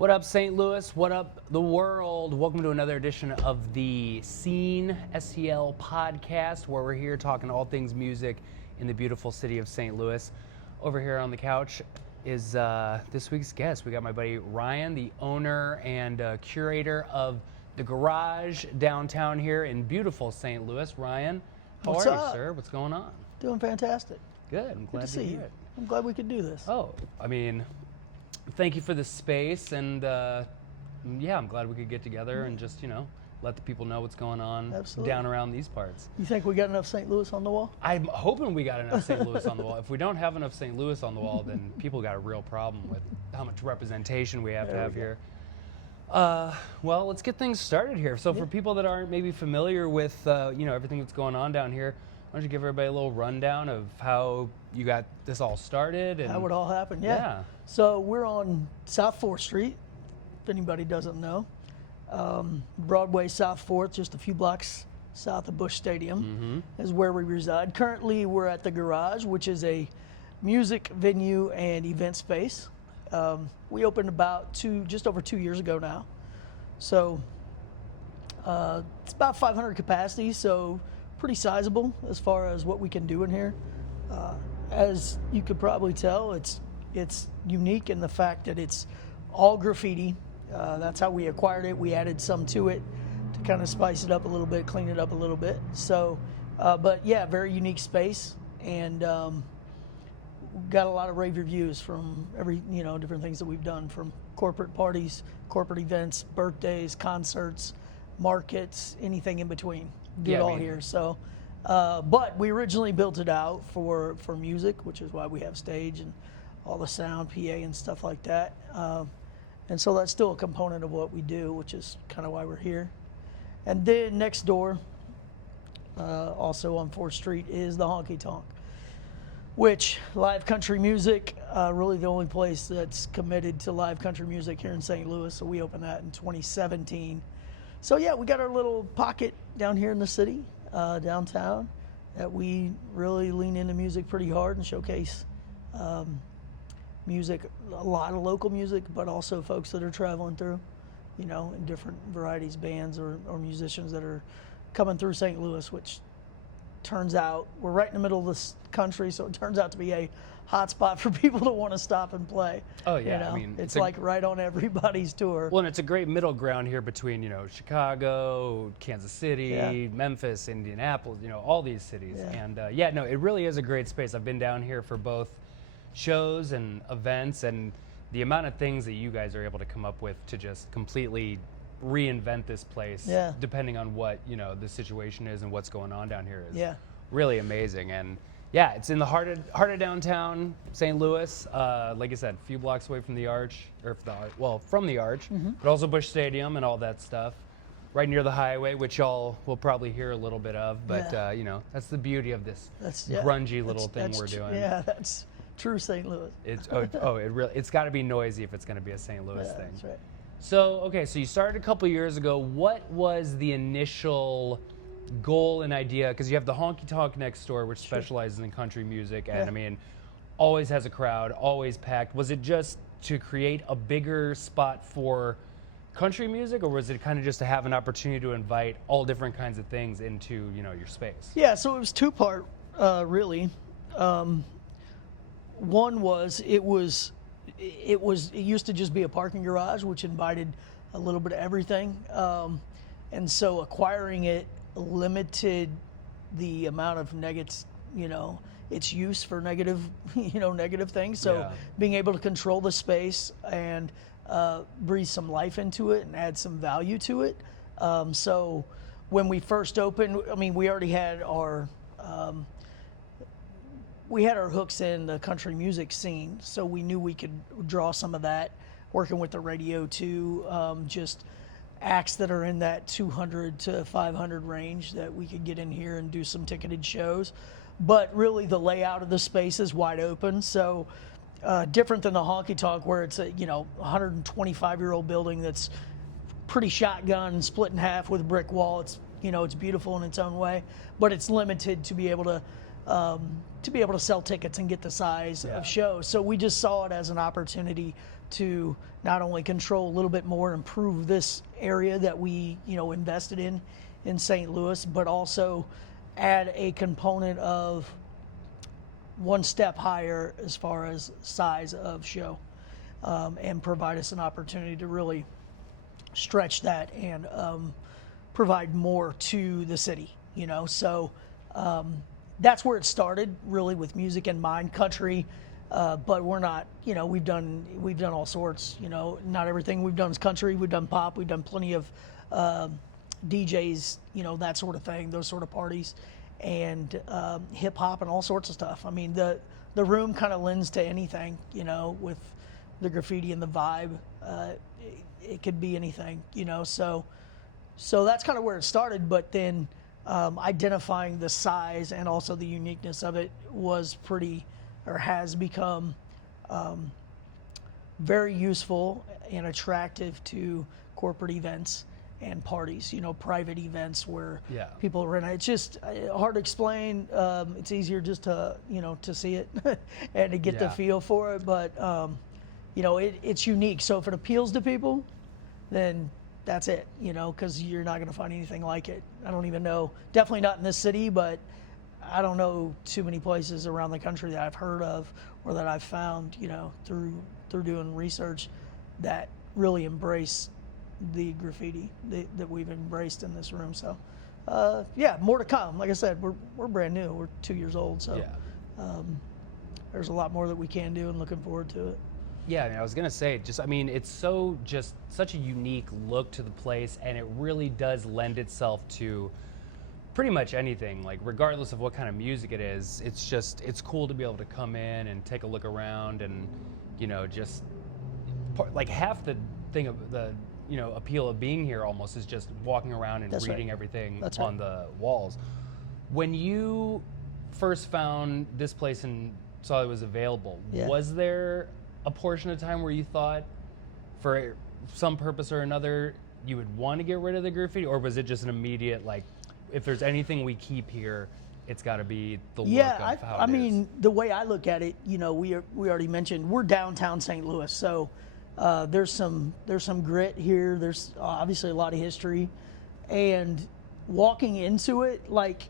What up, St. Louis? What up, the world? Welcome to another edition of the Scene STL podcast, where we're here talking all things music in the beautiful city of St. Louis. Over here on the couch is this week's guest. We got my buddy Ryan, the owner and curator of the Garage downtown here in beautiful St. Louis. Ryan, how What's are up? you, sir? What's going on? Doing fantastic. Good. I'm glad Good to see hear you. it. I'm glad we could do this. Oh, I mean, thank you for the space, and yeah, I'm glad we could get together and just, let the people know what's going on Absolutely. down around these parts. You think we got enough St. Louis on the wall? I'm hoping we got enough St. Louis on the wall. If we don't have enough St. Louis on the wall, then people got a real problem with how much representation we have to have here. Well, let's get things started here. So for people that aren't maybe familiar with, everything that's going on down here, why don't you give everybody a little rundown of how you got this all started? And How it all happened, yeah. So we're on South 4th Street, if anybody doesn't know. Broadway, South 4th, just a few blocks south of Busch Stadium is where we reside. Currently, we're at the Garage, which is a music venue and event space. We opened just over 2 years ago now. So it's about 500 capacity, so pretty sizable as far as what we can do in here. As you could probably tell, it's unique in the fact that it's all graffiti. That's how we acquired it. We added some to it to kind of spice it up a little bit, clean it up a little bit. So, but yeah, very unique space, and got a lot of rave reviews from different things that we've done, from corporate parties, corporate events, birthdays, concerts, markets, anything in between. Do it all here. So, but we originally built it out for music, which is why we have stage and all the sound, PA, and stuff like that. And so that's still a component of what we do, which is kind of why we're here. And then next door, also on 4th Street, is the Honky Tonk, which live country music, really the only place that's committed to live country music here in St. Louis. So we opened that in 2017. So yeah, we got our little pocket down here in the city, downtown, that we really lean into music pretty hard and showcase music, a lot of local music, but also folks that are traveling through, in different varieties, bands or musicians that are coming through St. Louis, which turns out we're right in the middle of this country, so it turns out to be a hot spot for people to want to stop and play. Oh yeah, I mean, it's like right on everybody's tour. Well, and it's a great middle ground here between Chicago, Kansas City, Memphis, Indianapolis, all these cities. And it really is a great space. I've been down here for both shows and events, and the amount of things that you guys are able to come up with to just completely reinvent this place, depending on what the situation is and what's going on down here, is really amazing. And yeah, it's in the heart of downtown St. Louis. Like I said, a few blocks away from the Arch, from the Arch, but also Busch Stadium and all that stuff. Right near the highway, which y'all will probably hear a little bit of, but that's the beauty of this grungy little thing we're doing. Yeah, that's true St. Louis. It's got to be noisy if it's going to be a St. Louis thing. That's right. So you started a couple years ago. What was the initial goal and idea? Because you have the Honky Tonk next door, which specializes in country music, and I mean, always has a crowd, always packed. Was it just to create a bigger spot for country music, or was it kind of just to have an opportunity to invite all different kinds of things into your space? Yeah, so it was two-part, really. One was it used to just be a parking garage, which invited a little bit of everything, and so acquiring it limited the amount of its use for negative things. So being able to control the space and breathe some life into it and add some value to it. So when we first opened, I mean, we already had our hooks in the country music scene, so we knew we could draw some of that, working with the radio too, just acts that are in that 200 to 500 range that we could get in here and do some ticketed shows. But really the layout of the space is wide open, so different than the Honky Tonk, where it's a 125-year-old building that's pretty shotgun and split in half with a brick wall. It's beautiful in its own way, but it's limited to be able to to be able to sell tickets and get the size of shows. So we just saw it as an opportunity to not only control a little bit more, improve this area that we, invested in St. Louis, but also add a component of one step higher as far as size of show, and provide us an opportunity to really stretch that and provide more to the city, So that's where it started, really, with music in mind, country. But we're not, we've done all sorts, not everything we've done is country. We've done pop. We've done plenty of DJs, that sort of thing, those sort of parties, and hip hop and all sorts of stuff. I mean, the room kind of lends to anything, with the graffiti and the vibe. It could be anything, So that's kind of where it started. But then identifying the size and also the uniqueness of it was has become very useful and attractive to corporate events and parties, private events where people are in. It's just hard to explain. It's easier just to, to see it and to get the feel for it. But, it's unique. So if it appeals to people, then that's it, because you're not going to find anything like it. I don't even know, definitely not in this city, but I don't know too many places around the country that I've heard of or that I've found, through doing research that really embrace the graffiti that we've embraced in this room. So, more to come. Like I said, we're brand new. We're 2 years old, so there's a lot more that we can do, and looking forward to it. Yeah, I was gonna say, it's just such a unique look to the place, and it really does lend itself to pretty much anything, like regardless of what kind of music it is. It's cool to be able to come in and take a look around, and just like half the thing of the appeal of being here almost is just walking around and reading everything on the walls. When you first found this place and saw it was available, was there a portion of time where you thought, for some purpose or another, you would want to get rid of the graffiti, or was it just an immediate, like, if there's anything we keep here, it's got to be the look of how it is? The way I look at it, we already mentioned we're downtown St. Louis, so there's some grit here. There's obviously a lot of history, and walking into it, like,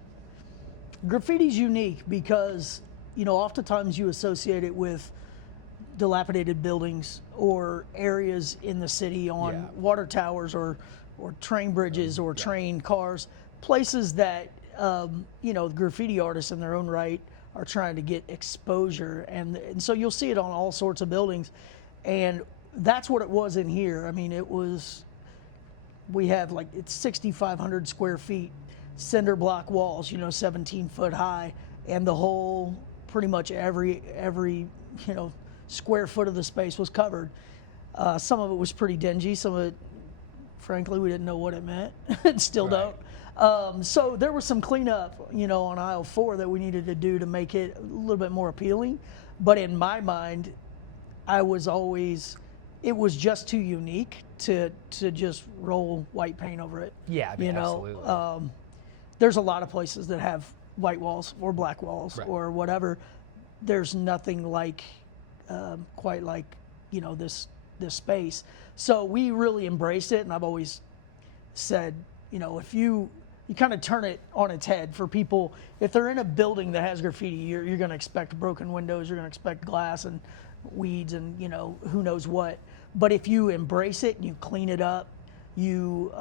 graffiti's unique because oftentimes you associate it with dilapidated buildings or areas in the city on water towers or train bridges or train cars, places that graffiti artists in their own right are trying to get exposure, and so you'll see it on all sorts of buildings, and that's what it was in here. We have it's 6,500 square feet, cinder block walls, 17 foot high, and the whole, pretty much every square foot of the space was covered. Some of it was pretty dingy. Some of it, frankly, we didn't know what it meant. Still don't. So there was some cleanup, on aisle 4 that we needed to do to make it a little bit more appealing. But in my mind, it was just too unique to just roll white paint over it. Yeah, absolutely. There's a lot of places that have white walls or black walls or whatever. There's nothing like quite like this space. So we really embraced it, and I've always said, if you kind of turn it on its head for people, if they're in a building that has graffiti, you're going to expect broken windows, you're going to expect glass and weeds and who knows what. But if you embrace it and you clean it up, you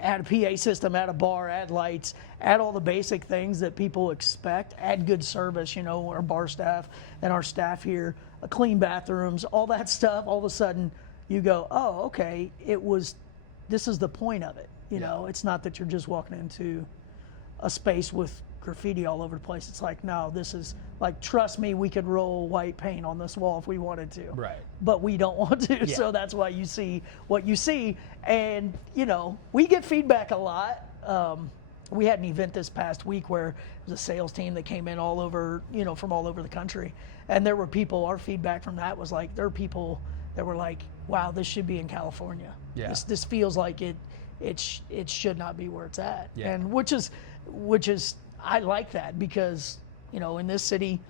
add a PA system, add a bar, add lights, add all the basic things that people expect, add good service, our bar staff and our staff here, clean bathrooms, all that stuff, all of a sudden you go, oh, okay, this is the point of it. It's not that you're just walking into a space with graffiti all over the place. It's like, no, this is like, trust me, we could roll white paint on this wall if we wanted to. Right. But we don't want to, so that's why you see what you see. And, we get feedback a lot. We had an event this past week where it was a sales team that came in all over, from all over the country. And there were people, our feedback from that was like, there are people that were like, wow, this should be in California. Yeah. This feels like it should not be where it's at. Yeah. And which is I like that because, you know, in this city,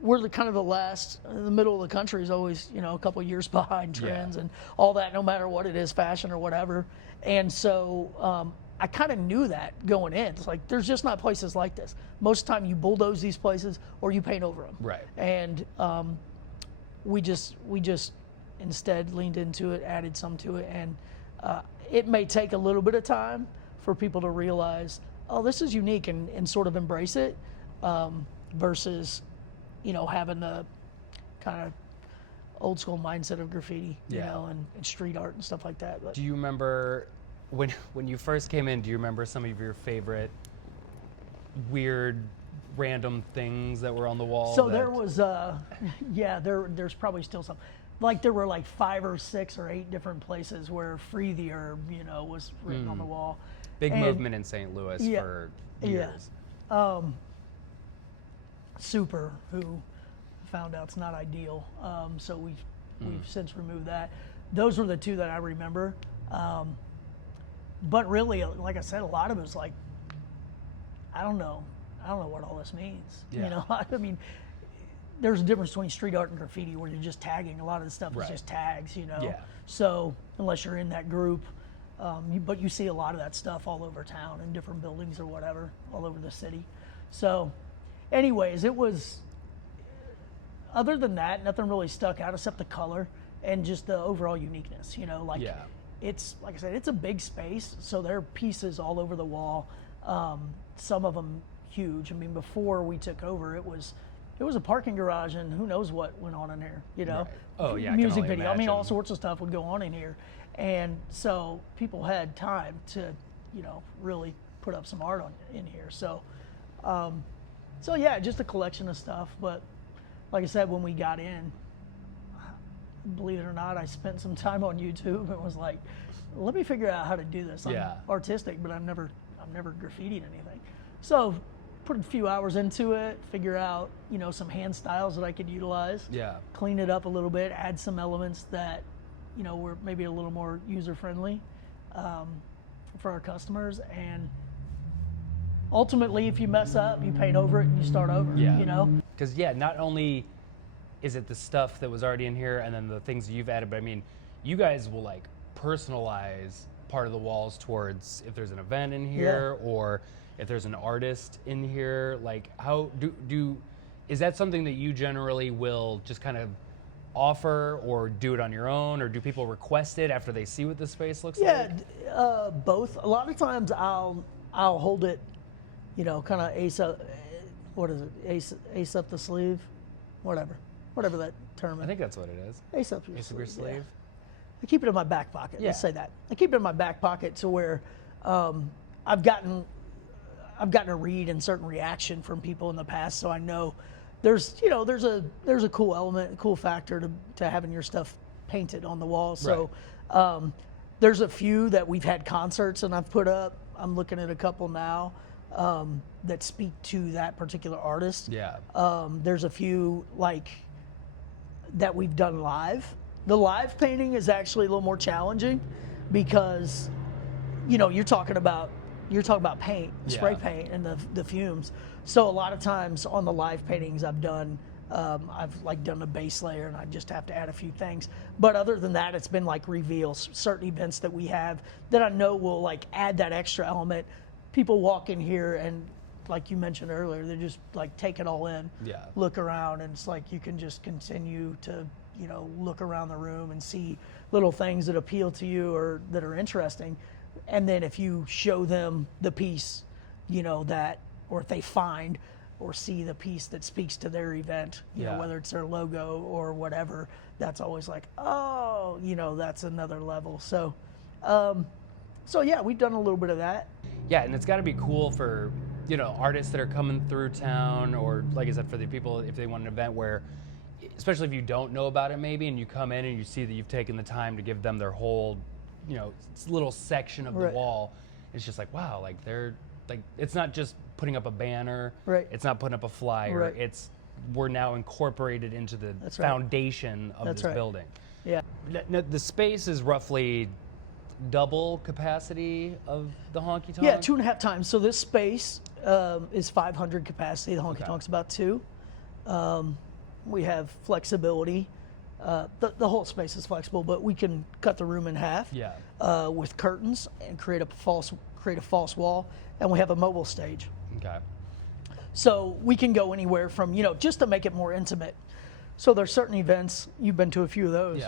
we're the kind of the last, in the middle of the country is always, you know, a couple years behind trends and all that, no matter what it is, fashion or whatever. And so I kind of knew that going in. It's like, there's just not places like this. Most of the time you bulldoze these places or you paint over them. Right. And we just instead leaned into it, added some to it. And it may take a little bit of time for people to realize, oh, this is unique and sort of embrace it versus, you know, having the kind of old school mindset of graffiti, you know, and street art and stuff like that. But do you remember when you first came in, do you remember some of your favorite weird random things that were on the wall? So there was, there's probably still some. Like there were like 5 or 6 or 8 different places where Free the Herb, you know, was written on the wall. Big movement in St. Louis for years. Yeah. Super, who found out it's not ideal. So we've since removed that. Those were the 2 that I remember. But really, like I said, a lot of it was like, I don't know what all this means. Yeah. You know, I mean, there's a difference between street art and graffiti where you're just tagging. A lot of the stuff is just tags, you know. Yeah. So unless you're in that group, but you see a lot of that stuff all over town in different buildings or whatever, all over the city. So anyways, it was, other than that, nothing really stuck out except the color and just the overall uniqueness, you know, like it's, like I said, it's a big space. So there are pieces all over the wall. Some of them huge. I mean, before we took over, it was a parking garage and who knows what went on in here, you know? Right. Oh yeah. Music video. Imagine. I mean, all sorts of stuff would go on in here. And so people had time to, you know, really put up some art in here. So, so yeah, just a collection of stuff. But like I said, when we got in, believe it or not, I spent some time on YouTube and was like, let me figure out how to do this. I'm artistic, but I've never graffitied anything. So put a few hours into it, figure out, you know, some hand styles that I could utilize. Yeah. Clean it up a little bit, add some elements that, you know, were maybe a little more user friendly for our customers. And ultimately, if you mess up, you paint over it and you start over. Yeah. You know. Because not only is it the stuff that was already in here and then the things you've added, but I mean, you guys will like personalize part of the walls towards if there's an event in here or if there's an artist in here. Like, how is that something that you generally will just kind of offer or do it on your own, or do people request it after they see what the space looks like? Yeah, both. A lot of times I'll hold it, you know, kind of ace up. What is it? Ace up the sleeve, whatever that term is. I think that's what it is. Ace up your sleeve. Yeah. I keep it in my back pocket. Let's say that. I keep it in my back pocket to where I've gotten a read and certain reaction from people in the past, so I know there's a cool element, a cool factor to having your stuff painted on the wall. So there's a few that we've had concerts and I've put up. I'm looking at a couple now that speak to that particular artist. Yeah. There's a few like that we've done live. The live painting is actually a little more challenging because, you know, you're talking about paint, spray paint, and the fumes. So a lot of times on the live paintings I've done, I've like done a base layer and I just have to add a few things. But other than that, it's been like reveals, certain events that we have that I know will like add that extra element. People walk in here and, like you mentioned earlier, they just like take it all in, look around, and it's like you can just continue to, you know, look around the room and see little things that appeal to you or that are interesting. And then if you show them the piece, you know, that, or if they find or see the piece that speaks to their event, you know, whether it's their logo or whatever, that's always like, oh, you know, that's another level. So, yeah, we've done a little bit of that. Yeah, and it's got to be cool for, you know, artists that are coming through town, or like I said, for the people, if they want an event where, especially if you don't know about it maybe, and you come in and you see that you've taken the time to give them their whole, you know, little section of the wall. It's just like, wow, like they're like, it's not just putting up a banner. It's not putting up a flyer. It's, we're now incorporated into the foundation of this building. Yeah. The space is roughly double capacity of the Honky Tonk? Yeah, 2.5 times. So this space is 500 capacity. The Honky Tonk's about 2. We have flexibility. The whole space is flexible, but we can cut the room in half with curtains and create a false wall, and we have a mobile stage. Okay. So we can go anywhere from, just to make it more intimate. So there's certain events, you've been to a few of those,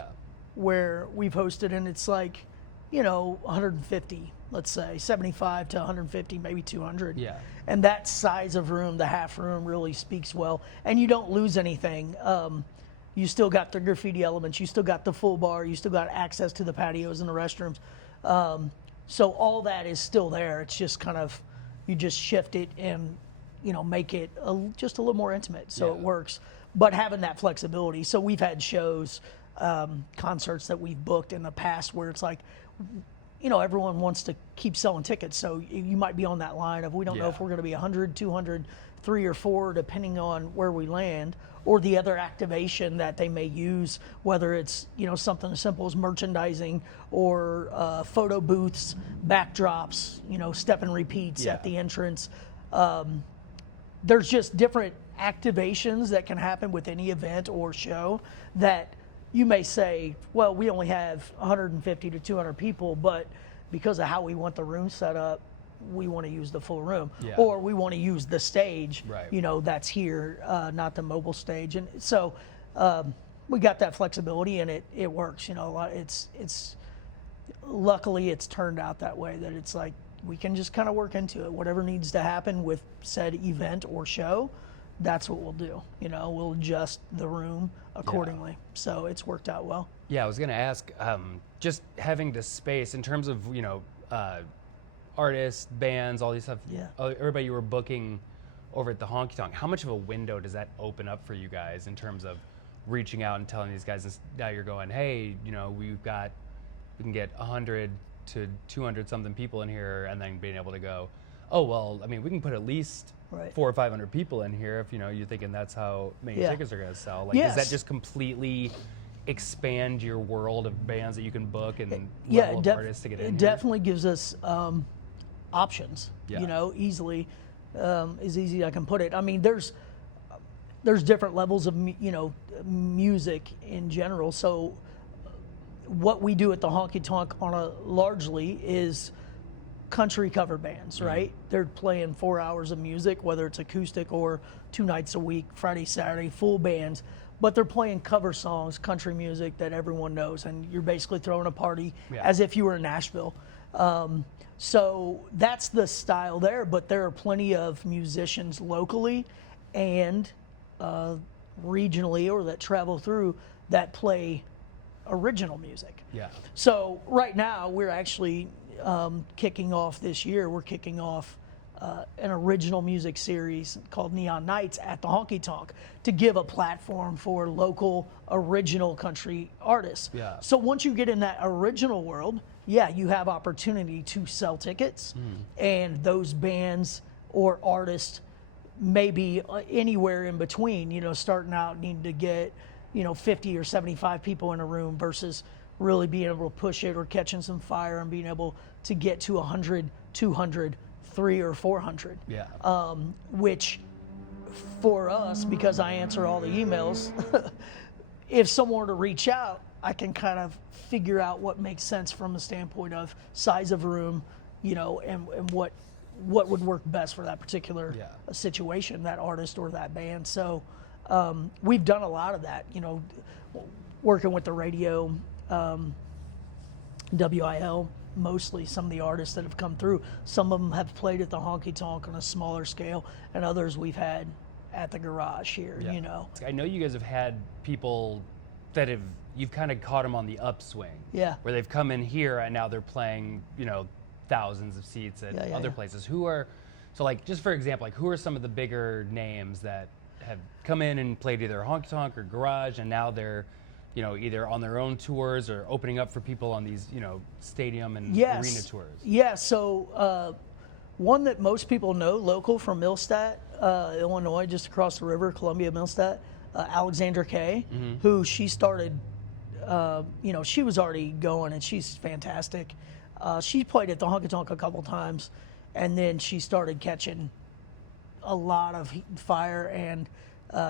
where we've hosted, and it's like, 150, let's say, 75 to 150, maybe 200. Yeah. And that size of room, the half room, really speaks well. And you don't lose anything. You still got the graffiti elements, you still got the full bar, you still got access to the patios and the restrooms. So all that is still there. It's just kind of, you just shift it and, make it just a little more intimate, so it works. But having that flexibility. So we've had shows, concerts that we've booked in the past where it's like, everyone wants to keep selling tickets. So you might be on that line of, we don't know if we're going to be 100, 200, 3 or 4, depending on where we land, or the other activation that they may use, whether it's, something as simple as merchandising or photo booths, backdrops, step and repeats at the entrance. There's just different activations that can happen with any event or show that you may say, well, we only have 150 to 200 people, but because of how we want the room set up, we want to use the full room, or we want to use the stage, that's here, not the mobile stage. And so we got that flexibility, and it works. It's luckily it's turned out that way, that it's like we can just kind of work into it. Whatever needs to happen with said event or show, that's what we'll do. We'll adjust the room accordingly. So it's worked out well. Yeah, I was going to ask, just having the space in terms of, artists, bands, all these stuff, everybody you were booking over at the Honky Tonk, how much of a window does that open up for you guys in terms of reaching out and telling these guys, now you're going, hey, we can get 100 to 200 something people in here, and then being able to go, oh, well, I mean, we can put at least 400 or 500 people in here if, you're thinking that's how many tickets are going to sell. Like, does that just completely expand your world of bands that you can book and level of artists to get in here? It definitely gives us options, easily, as easy as I can put it. I mean, there's different levels of, music in general. So what we do at the Honky Tonk largely is country cover bands, right? They're playing 4 hours of music, whether it's acoustic or 2 nights a week, Friday, Saturday, full bands, but they're playing cover songs, country music that everyone knows, and you're basically throwing a party as if you were in Nashville. So that's the style there, but there are plenty of musicians locally and regionally, or that travel through, that play original music. Yeah. So right now we're actually kicking off this year. We're kicking off an original music series called Neon Nights at the Honky Tonk to give a platform for local original country artists. Yeah. So once you get in that original world, you have opportunity to sell tickets, and those bands or artists may be anywhere in between, starting out needing to get 50 or 75 people in a room versus really being able to push it or catching some fire and being able to get to 100, 200, 300 or 400. Yeah. Which for us, because I answer all the emails, if someone were to reach out, I can kind of figure out what makes sense from the standpoint of size of room, and what would work best for that particular situation, that artist or that band. So we've done a lot of that, working with the radio, WIL, mostly some of the artists that have come through. Some of them have played at the Honky Tonk on a smaller scale, and others we've had at the garage here, I know you guys have had people that you've kind of caught them on the upswing. Yeah. Where they've come in here and now they're playing, thousands of seats at other places. So like, just for example, like, who are some of the bigger names that have come in and played either Honky Tonk or Garage, and now they're, either on their own tours or opening up for people on these, stadium and arena tours? Yeah, so one that most people know, local from Millstadt, Illinois, just across the river, Columbia, Millstadt, Alexandra Kay, who she started, she was already going, and she's fantastic. She played at the Honky Tonk a couple times, and then she started catching a lot of fire and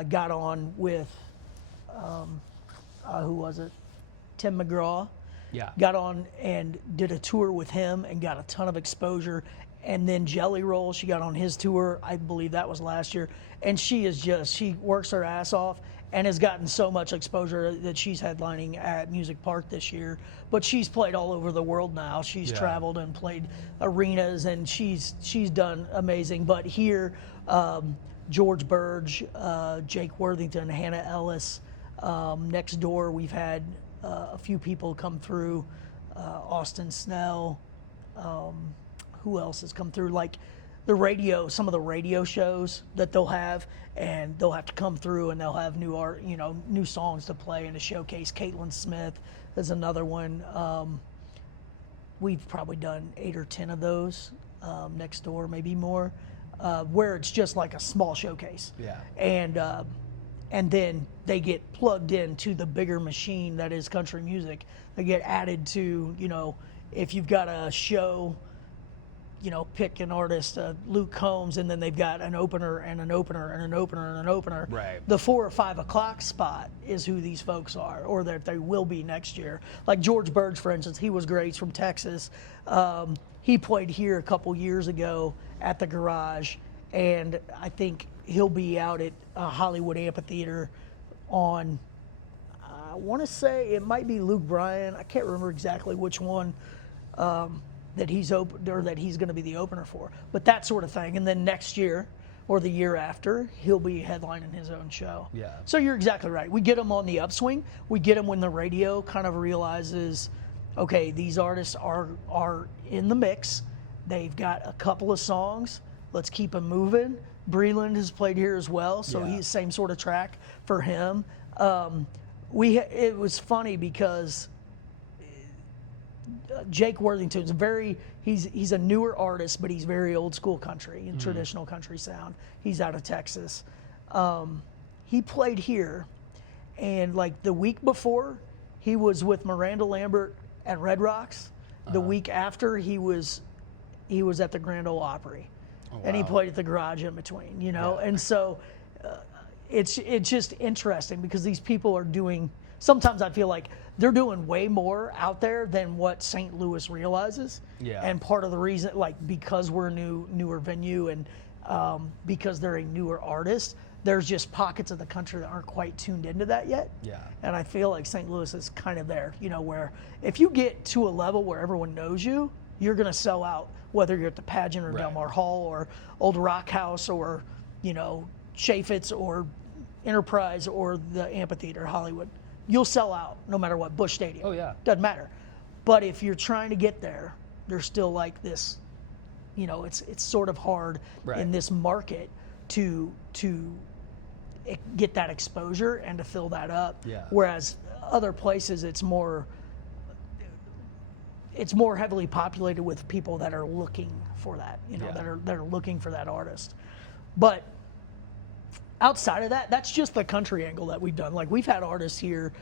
got on with, who was it? Tim McGraw. Yeah. Got on and did a tour with him and got a ton of exposure. And then Jelly Roll, she got on his tour. I believe that was last year. And she works her ass off and has gotten so much exposure that she's headlining at Music Park this year. But she's played all over the world now. She's traveled and played arenas, and she's done amazing. But here, George Burge, Jake Worthington, Hannah Ellis. Next door, we've had a few people come through. Austin Snell. Who else has come through? Like some of the radio shows that they'll have, and they'll have to come through and they'll have new songs to play and to showcase. Caitlin Smith is another one. We've probably done 8 or 10 of those next door, maybe more, where it's just like a small showcase. Yeah. And then they get plugged into the bigger machine that is country music. They get added to, if you've got a show, pick an artist, Luke Combs, and then they've got an opener and an opener and an opener and an opener. Right. The 4 or 5 o'clock spot is who these folks are, or that they will be next year. Like George Burge, for instance, he was great. He's from Texas. He played here a couple years ago at the Garage, and I think he'll be out at Hollywood Amphitheater on, I want to say it might be Luke Bryan. I can't remember exactly which one. That he's open, or that he's going to be the opener for, but that sort of thing. And then next year or the year after, he'll be headlining his own show. Yeah. So you're exactly right. We get him on the upswing. We get him when the radio kind of realizes, okay, these artists are in the mix. They've got a couple of songs. Let's keep them moving. Breland has played here as well, so he's same sort of track for him. It was funny because Jake Worthington's he's a newer artist, but he's very old school country and traditional country sound. He's out of Texas. He played here, and like the week before, he was with Miranda Lambert at Red Rocks. The week after, he was at the Grand Ole Opry, and he played at the Garage in between. And so it's just interesting because these people are doing. Sometimes I feel like they're doing way more out there than what St. Louis realizes. Yeah. And part of the reason, because we're a newer venue and because they're a newer artist, there's just pockets of the country that aren't quite tuned into that yet. Yeah. And I feel like St. Louis is kind of there, where if you get to a level where everyone knows you, you're going to sell out, whether you're at the Pageant or Del Mar Hall or Old Rock House or, Chaffetz or Enterprise or the Amphitheater, Hollywood. You'll sell out no matter what. Busch Stadium. Oh, yeah. Doesn't matter. But if you're trying to get there, there's still like this, it's sort of hard in this market to get that exposure and to fill that up. Yeah. Whereas other places, it's more heavily populated with people that are looking for that, that are looking for that artist. But outside of that, that's just the country angle that we've done. Like, we've had artists here.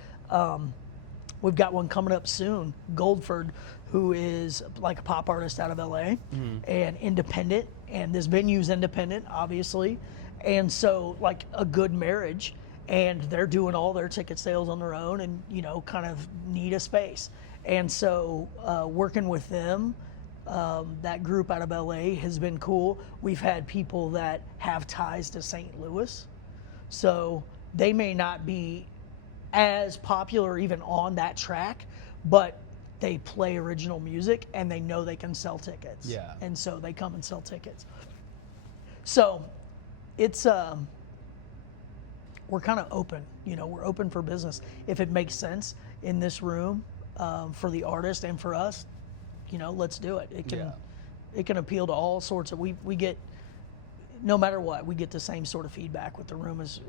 We've got one coming up soon, Goldford, who is like a pop artist out of LA and independent. And this venue's independent, obviously. And so, like, a good marriage. And they're doing all their ticket sales on their own and, kind of need a space. And so working with them, that group out of LA has been cool. We've had people that have ties to St. Louis, so they may not be as popular even on that track, but they play original music and they know they can sell tickets. Yeah. And so they come and sell tickets. So it's we're kind of open, we're open for business. If it makes sense in this room for the artist and for us, let's do it. It can appeal to all sorts of, we get, no matter what, we get the same sort of feedback with the room is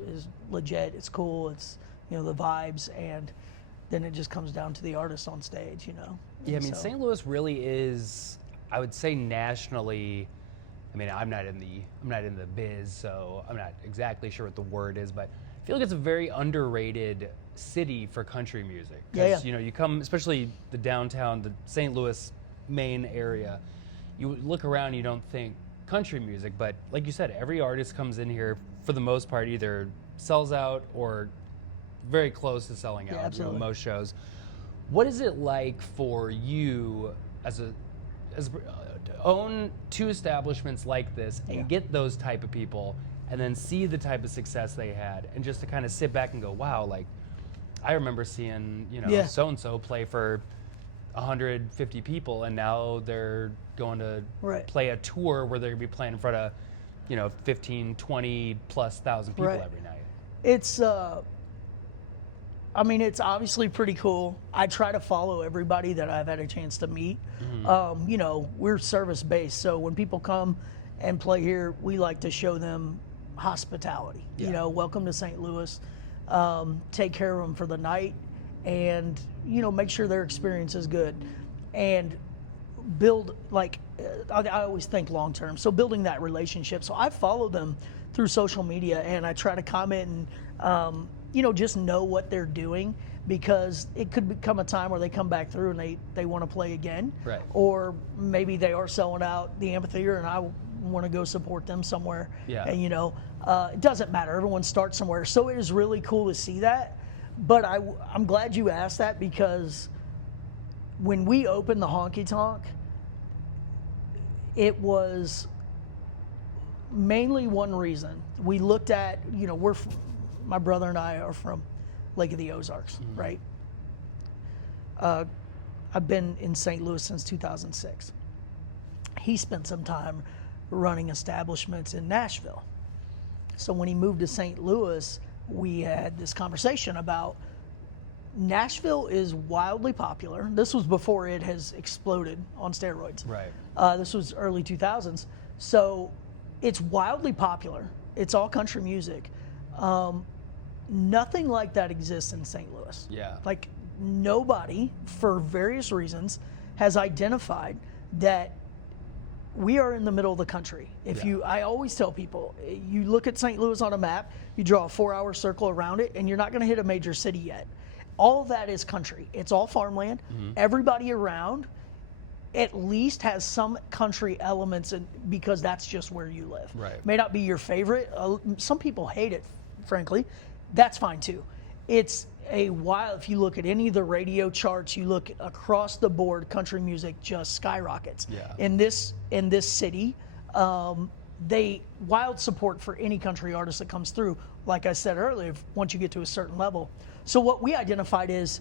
legit, it's cool, it's, the vibes, and then it just comes down to the artist on stage, Yeah, I mean, St. Louis really is, I would say nationally, I mean, I'm not in the biz, so I'm not exactly sure what the word is, but I feel like it's a very underrated city for country music. Yeah. You come, especially the downtown, the St. Louis, main area. You look around, you don't think country music, but like you said, every artist comes in here for the most part either sells out or very close to selling out. Absolutely. Most shows. What is it like for you as to own two establishments like this and get those type of people and then see the type of success they had and just to kind of sit back and go, wow, like I remember seeing, so-and-so play for 150 people and now they're going to play a tour where they're going to be playing in front of, 15, 20 plus thousand people every night. It's, it's obviously pretty cool. I try to follow everybody that I've had a chance to meet. We're service-based, so when people come and play here, we like to show them hospitality. Welcome to St. Louis. Take care of them for the night and, make sure their experience is good. And build, I always think long-term, so building that relationship. So I follow them through social media, and I try to comment and, just know what they're doing, because it could become a time where they come back through and they want to play again. Right. Or maybe they are selling out the amphitheater and I want to go support them somewhere. Yeah. And, it doesn't matter. Everyone starts somewhere. So it is really cool to see that. But I'm glad you asked that, because when we opened the Honky Tonk, it was mainly one reason. We looked at, my brother and I are from Lake of the Ozarks, right? I've been in St. Louis since 2006. He spent some time running establishments in Nashville. So when he moved to St. Louis, we had this conversation about Nashville is wildly popular. This was before it has exploded on steroids. Right. This was early 2000s. So it's wildly popular. It's all country music. Nothing like that exists in St. Louis. Yeah. Like nobody, for various reasons, has identified that we are in the middle of the country. I always tell people, you look at St. Louis on a map, you draw a 4-hour circle around it, and you're not going to hit a major city yet. All of that is country. It's all farmland. Everybody around at least has some country elements because that's just where you live. Right. May not be your favorite. Some people hate it, frankly. That's fine too. It's if you look at any of the radio charts, you look across the board, country music just skyrockets. Yeah. In this city, they wild support for any country artist that comes through. Like I said earlier, once you get to a certain level. So what we identified is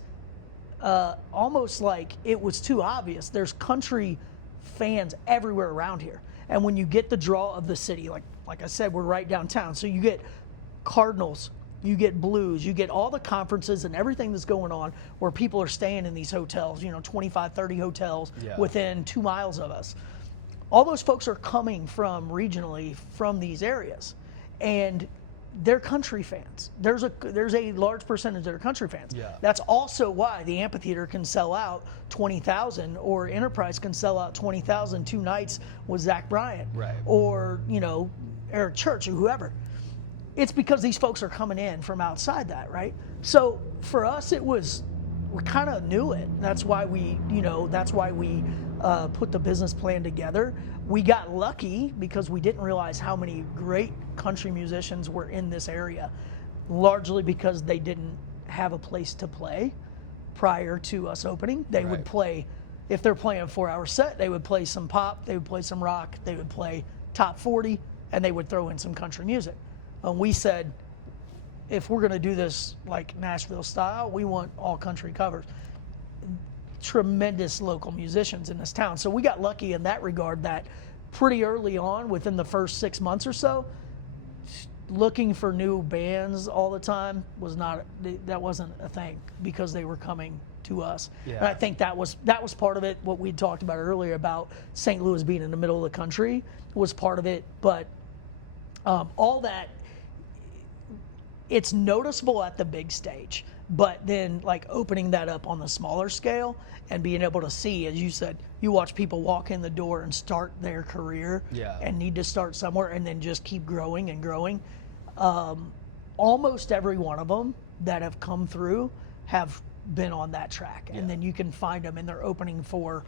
almost like it was too obvious. There's country fans everywhere around here. And when you get the draw of the city, like I said, we're right downtown. So you get Cardinals, you get Blues, you get all the conferences and everything that's going on where people are staying in these hotels, 25, 30 hotels within 2 miles of us. All those folks are coming from regionally from these areas. And they're country fans. There's a large percentage that are country fans. Yeah. That's also why the amphitheater can sell out 20,000, or Enterprise can sell out 20,000 2 nights with Zach Bryan, right, or Eric Church or whoever. It's because these folks are coming in from outside that, right? So for us, we kind of knew it. That's why we put the business plan together. We got lucky because we didn't realize how many great country musicians were in this area, largely because they didn't have a place to play prior to us opening. They would play, if they're playing a 4-hour set, they would play some pop, they would play some rock, they would play top 40, and they would throw in some country music. And we said, if we're going to do this like Nashville style, we want all country covers. Tremendous local musicians in this town. So we got lucky in that regard that pretty early on, within the first 6 months or so, looking for new bands all the time that wasn't a thing, because they were coming to us. Yeah. And I think that was part of it. What we talked about earlier about St. Louis being in the middle of the country was part of it. But all that, it's noticeable at the big stage, but then opening that up on the smaller scale and being able to see, as you said, you watch people walk in the door and start their career and need to start somewhere and then just keep growing and growing. Almost every one of them that have come through have been on that track, and then you can find them, and they're opening for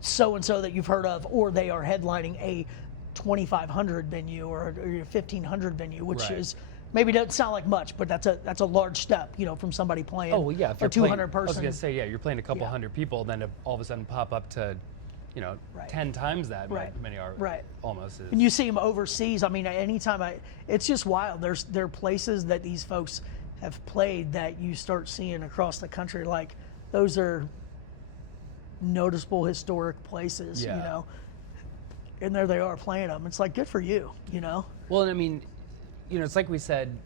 so and so that you've heard of, or they are headlining a 2,500 venue or a 1,500 venue, which is maybe doesn't sound like much, but that's a large step, you know, from somebody playing. Oh well, yeah. If a 200 person. I was gonna say, yeah, you're playing a couple hundred people, then to all of a sudden pop up to, you know, 10 times that many are almost. And you see them overseas. I mean, anytime it's just wild. There are places that these folks have played that you start seeing across the country. Like those are noticeable historic places, you know. And there they are playing them. It's like, good for you, you know. Well, and I mean, you know, it's like we said,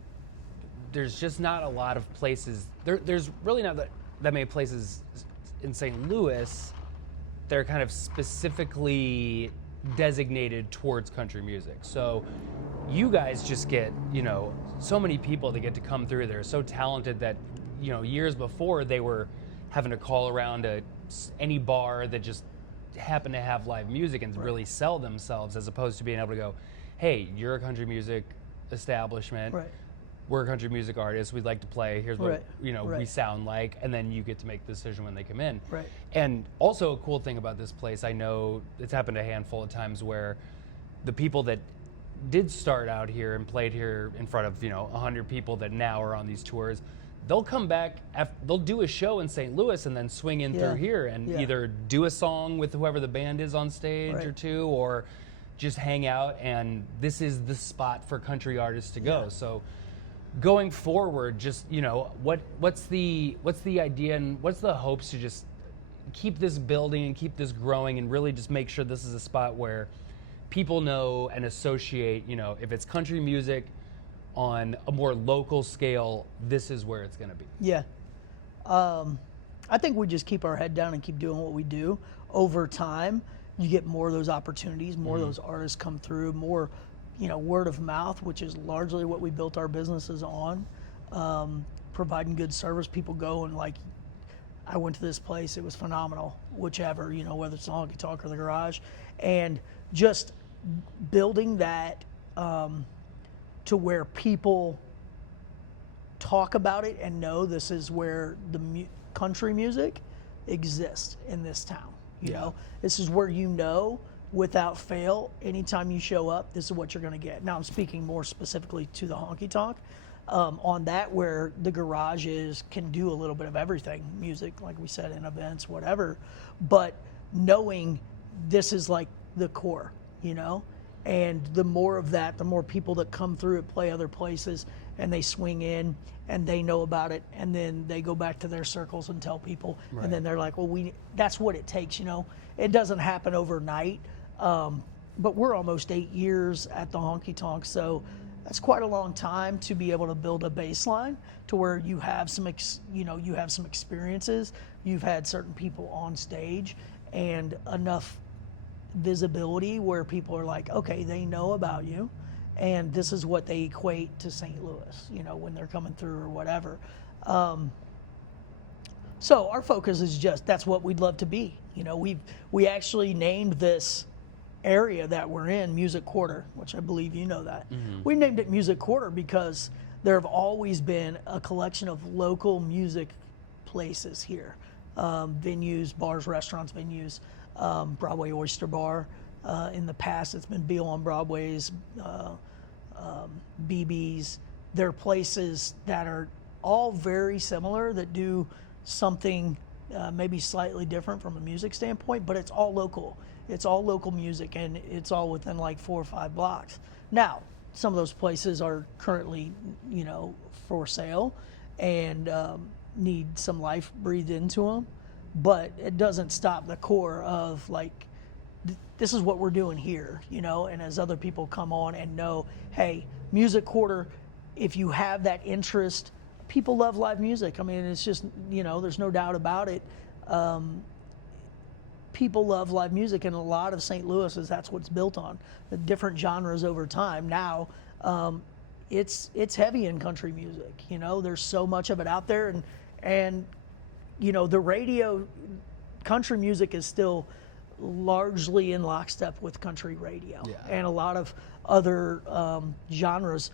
there's just not a lot of places. There's really not that many places in St. Louis that are kind of specifically designated towards country music. So you guys just get, you know, so many people that get to come through. They're so talented that, you know, years before they were having to call around to any bar that just happened to have live music and really sell themselves, as opposed to being able to go, hey, you're a country music establishment. We're country music artists. We'd like to play. Here's what you know we sound like, and then you get to make the decision when they come in. And also a cool thing about this place, I know it's happened a handful of times where the people that did start out here and played here in front of 100 people that now are on these tours, they'll come back. They'll do a show in St. Louis and then swing in through here and either do a song with whoever the band is on stage or two, or just hang out. And this is the spot for country artists to go. So going forward, just what's the idea and what's the hopes to just keep this building and keep this growing and really just make sure this is a spot where people know and associate, if it's country music on a more local scale, this is where it's going to be. Yeah. I think we just keep our head down and keep doing what we do. Over time, you get more of those opportunities, more of those artists come through, more, word of mouth, which is largely what we built our businesses on. Providing good service. People go and I went to this place, it was phenomenal, whichever, whether it's the Honky Tonk or the Garage. And just building that to where people talk about it and know this is where the country music exists in this town. You know, this is where without fail, anytime you show up, this is what you're going to get. Now I'm speaking more specifically to the Honky Tonk. On that, where the Garage can do a little bit of everything, music, like we said, in events, whatever, but knowing this is like the core, and the more of that, the more people that come through it, play other places, and they swing in, and they know about it, and then they go back to their circles and tell people, and then they're like, well, that's what it takes, It doesn't happen overnight, but we're almost 8 years at the Honky Tonk, so that's quite a long time to be able to build a baseline to where you have some, you have some experiences, you've had certain people on stage, and enough visibility where people are like, okay, they know about you, and this is what they equate to St. Louis, when they're coming through or whatever. So our focus is just, that's what we'd love to be. We actually named this area that we're in Music Quarter, which I believe you know that. We named it Music Quarter because there have always been a collection of local music places here, venues, bars, restaurants, venues. Broadway Oyster Bar. In the past, it's been Beale on Broadway's, BB's. They're places that are all very similar that do something maybe slightly different from a music standpoint, but it's all local. It's all local music, and it's all within 4 or 5 blocks. Now, some of those places are currently, for sale and need some life breathed into them. But it doesn't stop the core of this is what we're doing here, and as other people come on and know, hey, Music Quarter, if you have that interest, people love live music. I mean, it's just, there's no doubt about it. People love live music, and a lot of St. Louis that's what's built on, the different genres over time. Now, it's heavy in country music, there's so much of it out there, and the radio, country music is still largely in lockstep with country radio and a lot of other genres.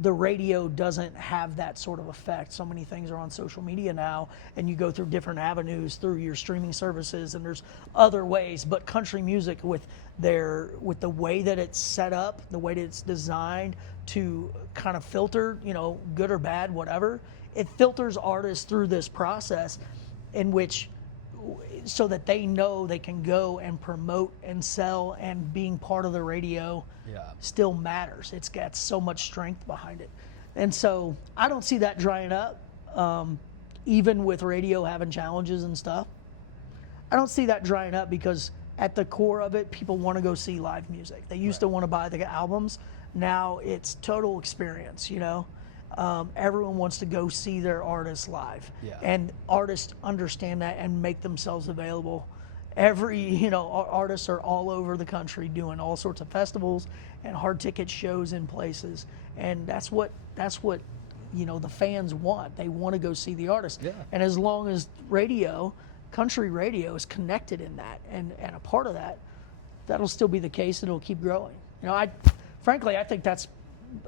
the radio doesn't have that sort of effect. So many things are on social media now, and you go through different avenues through your streaming services, and there's other ways. But country music, with the way that it's set up, the way that it's designed to kind of filter, good or bad, whatever, it filters artists through this process in which, so that they know they can go and promote and sell, and being part of the radio still matters. It's got so much strength behind it. And so I don't see that drying up, even with radio having challenges and stuff. I don't see that drying up, because at the core of it, people want to go see live music. They used to want to buy the albums. Now it's total experience, everyone wants to go see their artists live. And artists understand that and make themselves available. Artists are all over the country doing all sorts of festivals and hard ticket shows in places. And that's what the fans want. They want to go see the artist. And as long as country radio is connected in that and a part of that, that'll still be the case, and it'll keep growing. Frankly, I think that's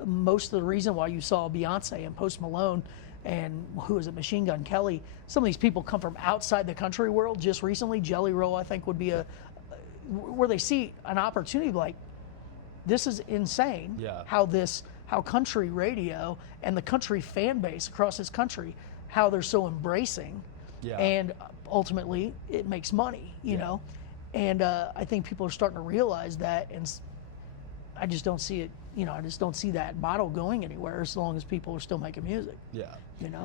most of the reason why you saw Beyonce and Post Malone and who is it, Machine Gun Kelly. Some of these people come from outside the country world. Just recently, Jelly Roll, I think, would be where they see an opportunity like, this is insane. How country radio and the country fan base across this country, how they're so embracing, and ultimately it makes money, you know. And I think people are starting to realize that, and I just don't see it. I just don't see that model going anywhere as long as people are still making music.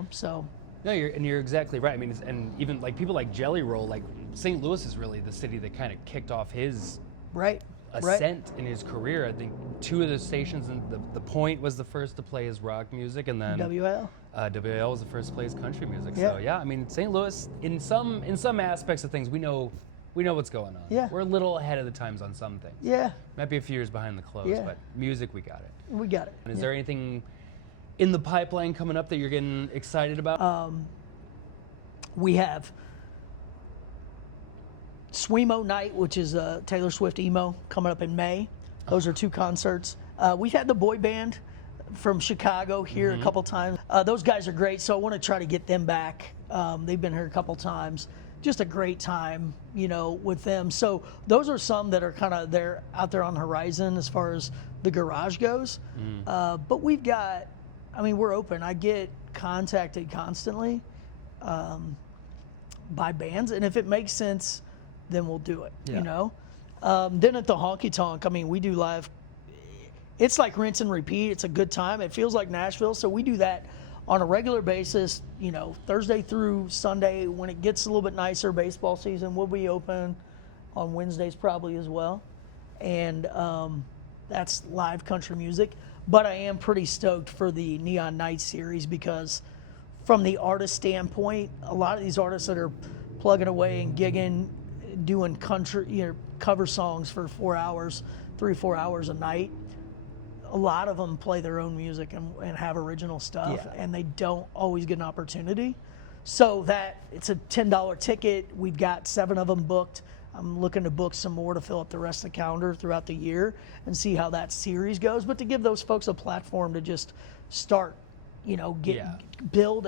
So. No, you're exactly right. I mean, and even like people like Jelly Roll, like St. Louis is really the city that kind of kicked off his ascent in his career. I think two of the stations, and the Point was the first to play his rock music, and then WL was the first to play his country music. So I mean, St. Louis, in some aspects of things, we know what's going on. We're a little ahead of the times on some things. Might be a few years behind the clothes, but music, we got it. We got it. And is there anything in the pipeline coming up that you're getting excited about? We have Swemo Night, which is Taylor Swift emo, coming up in May. Those are two concerts. We've had the boy band from Chicago here a couple times. Those guys are great, so I want to try to get them back. They've been here a couple times. Just a great time, with them. So those are some that are kind of out there on the horizon as far as the garage goes. But we've got, we're open. I get contacted constantly by bands, and if it makes sense, then we'll do it, Then at the Honky Tonk, we do live. It's like rinse and repeat. It's a good time. It feels like Nashville, so we do that on a regular basis, Thursday through Sunday. When it gets a little bit nicer, baseball season, we'll be open on Wednesdays probably as well. And that's live country music. But I am pretty stoked for the Neon Night series, because from the artist standpoint, a lot of these artists that are plugging away and gigging, doing country, cover songs for 4 hours, 3-4 hours a night, a lot of them play their own music and have original stuff, and they don't always get an opportunity. So that it's a $10 ticket. We've got 7 of them booked. I'm looking to book some more to fill up the rest of the calendar throughout the year and see how that series goes. But to give those folks a platform to just start, build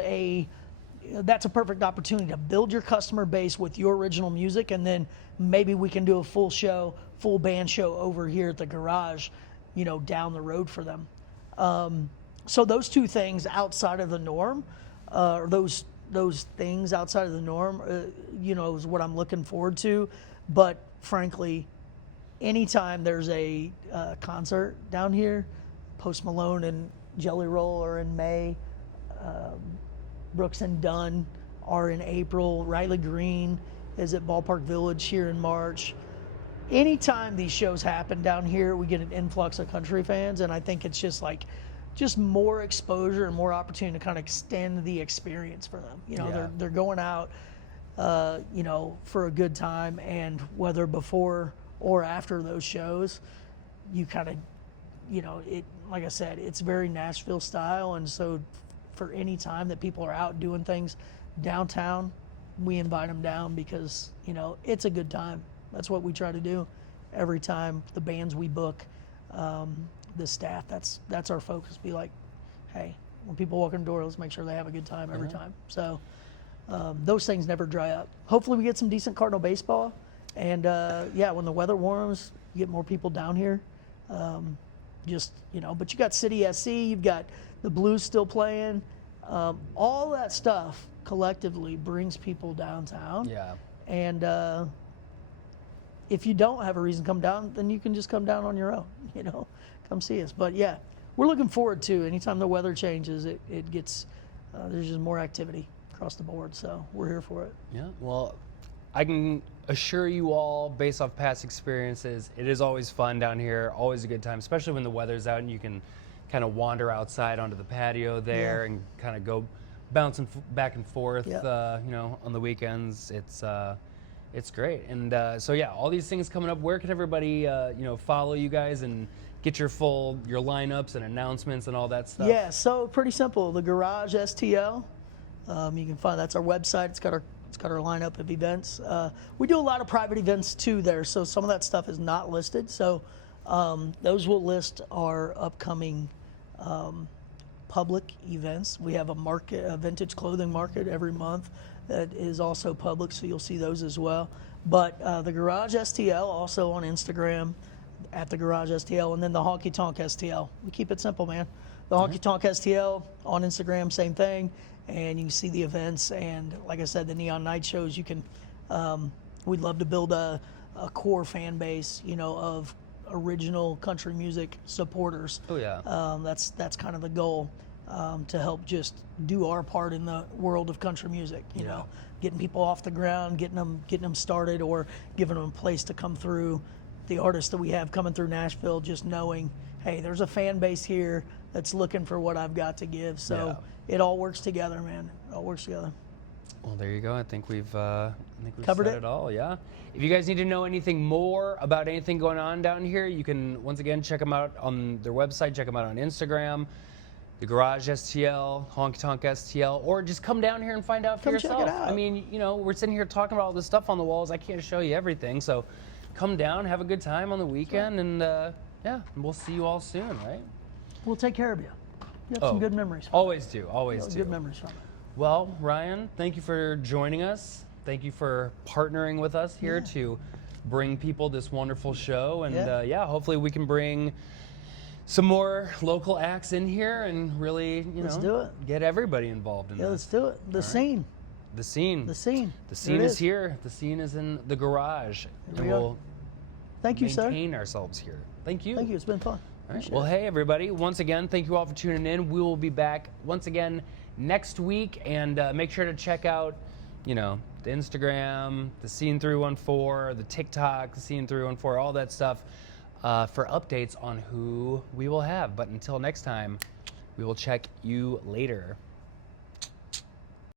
that's a perfect opportunity to build your customer base with your original music, and then maybe we can do a full band show over here at the garage, down the road for them. So those two things outside of the norm, those things outside of the norm, is what I'm looking forward to. But frankly, anytime there's a concert down here, Post Malone and Jelly Roll are in May, Brooks and Dunn are in April, Riley Green is at Ballpark Village here in March. Anytime these shows happen down here, we get an influx of country fans, and I think it's just more exposure and more opportunity to kind of extend the experience for them. They're going out, for a good time, and whether before or after those shows, you kind of, like I said, it's very Nashville style, and so for any time that people are out doing things downtown, we invite them down because, it's a good time. That's what we try to do every time. The bands we book, the staff, that's our focus. Be like, hey, when people walk in the door, let's make sure they have a good time every time. So those things never dry up. Hopefully we get some decent Cardinal baseball. And, when the weather warms, you get more people down here. But you got City SC, you've got the Blues still playing. All that stuff collectively brings people downtown. Yeah. And if you don't have a reason to come down, then you can just come down on your own, come see us. But yeah, we're looking forward to anytime the weather changes, it gets, there's just more activity across the board. So we're here for it. Yeah. Well, I can assure you all, based off past experiences, it is always fun down here, always a good time, especially when the weather's out and you can kind of wander outside onto the patio there and kind of go bouncing back and forth, on the weekends. It's great. And all these things coming up. Where can everybody, follow you guys and get your lineups and announcements and all that stuff? Yeah, so pretty simple. The Garage STL. You can find that's our website. It's got our lineup of events. We do a lot of private events too there, so some of that stuff is not listed. So those will list our upcoming public events. We have a vintage clothing market every month that is also public, so you'll see those as well. But the Garage STL also on Instagram at the Garage STL, and then the Honky Tonk STL. We keep it simple, man. The Honky Tonk STL on Instagram, same thing. And you can see the events, and like I said, the Neon Night shows. You can, we'd love to build a core fan base, of original country music supporters. Oh yeah. That's kind of the goal, to help just do our part in the world of country music. You know, getting people off the ground, getting them started, or giving them a place to come through. The artists that we have coming through Nashville, just knowing, hey, there's a fan base here that's looking for what I've got to give. So it all works together, man. It all works together. Well, there you go. I think we've covered said it all. Yeah. If you guys need to know anything more about anything going on down here, you can once again check them out on their website. Check them out on Instagram, the Garage STL, Honky Tonk STL, or just come down here and find out for yourself. Check it out. I mean, we're sitting here talking about all this stuff on the walls. I can't show you everything, so come down, have a good time on the weekend, and we'll see you all soon, right? We'll take care of you. You have some good memories. Always do. Good memories from it. Well, Ryan, thank you for joining us. Thank you for partnering with us here to bring people this wonderful show. And hopefully we can bring some more local acts in here and really, let's do it. Get everybody involved in this. Yeah, let's do it. The scene. The scene. The scene. The scene is here. The scene is in the garage. And we'll thank you, sir. Maintain ourselves here. Thank you. Thank you. It's been fun. All right. Well, hey, everybody. Once again, thank you all for tuning in. We will be back once again next week. And make sure to check out, the Instagram, the Scene 314, the TikTok, the Scene 314, all that stuff for updates on who we will have. But until next time, we will check you later.